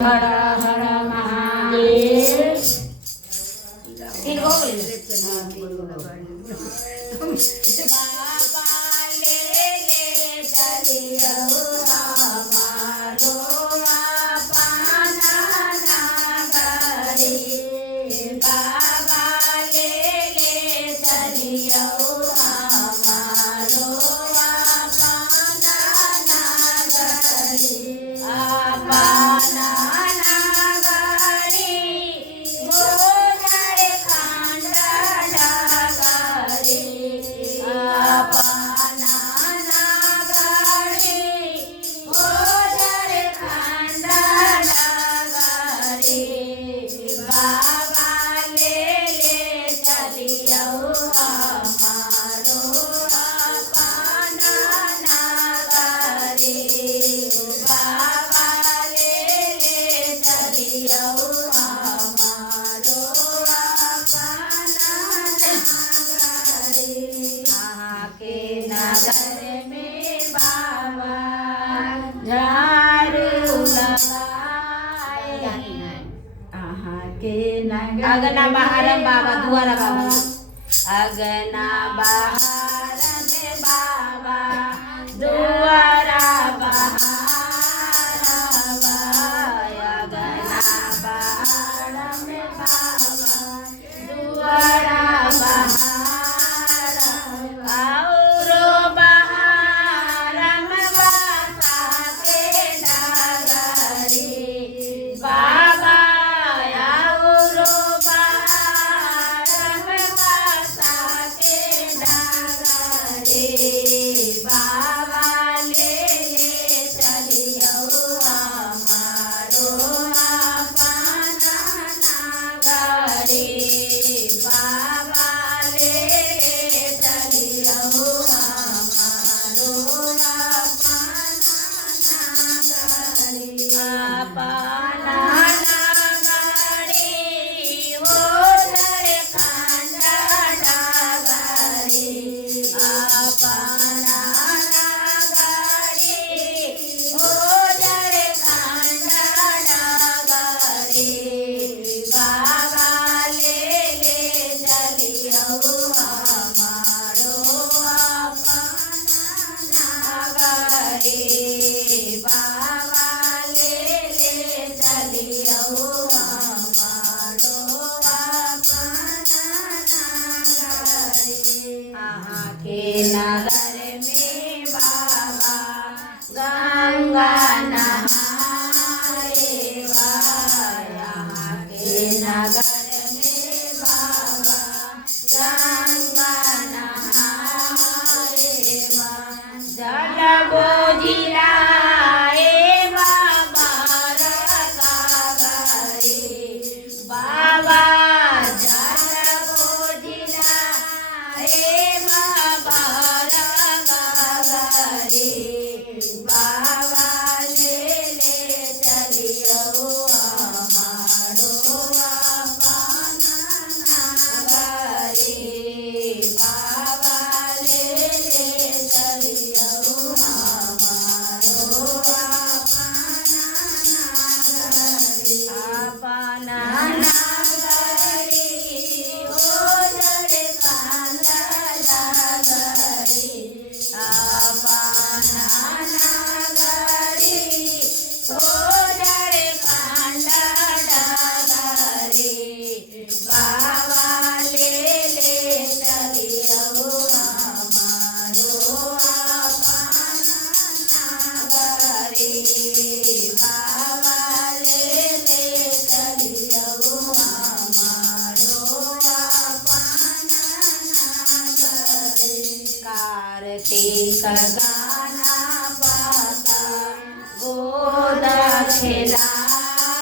હર હર મહાદેવ. બાબા લે લે ચલિયો અમારો પાના નગરી. બાબા લે લે ચલિયો અમારો પાના નગરી. अगना बहार बाबा दुआरा बाबा. अगना बहार में बाबा दुआरा बहार. अगना बहार में बाबा दुआरा बहार. औरो बहार में बासा के डागरी. बाबा नगर में बाबा गंगा नहाए. यहाँ के नगर में बाबा गंगा नहाए. जल बोझिलाए बाबा रगागरे. बाबा कार्तिक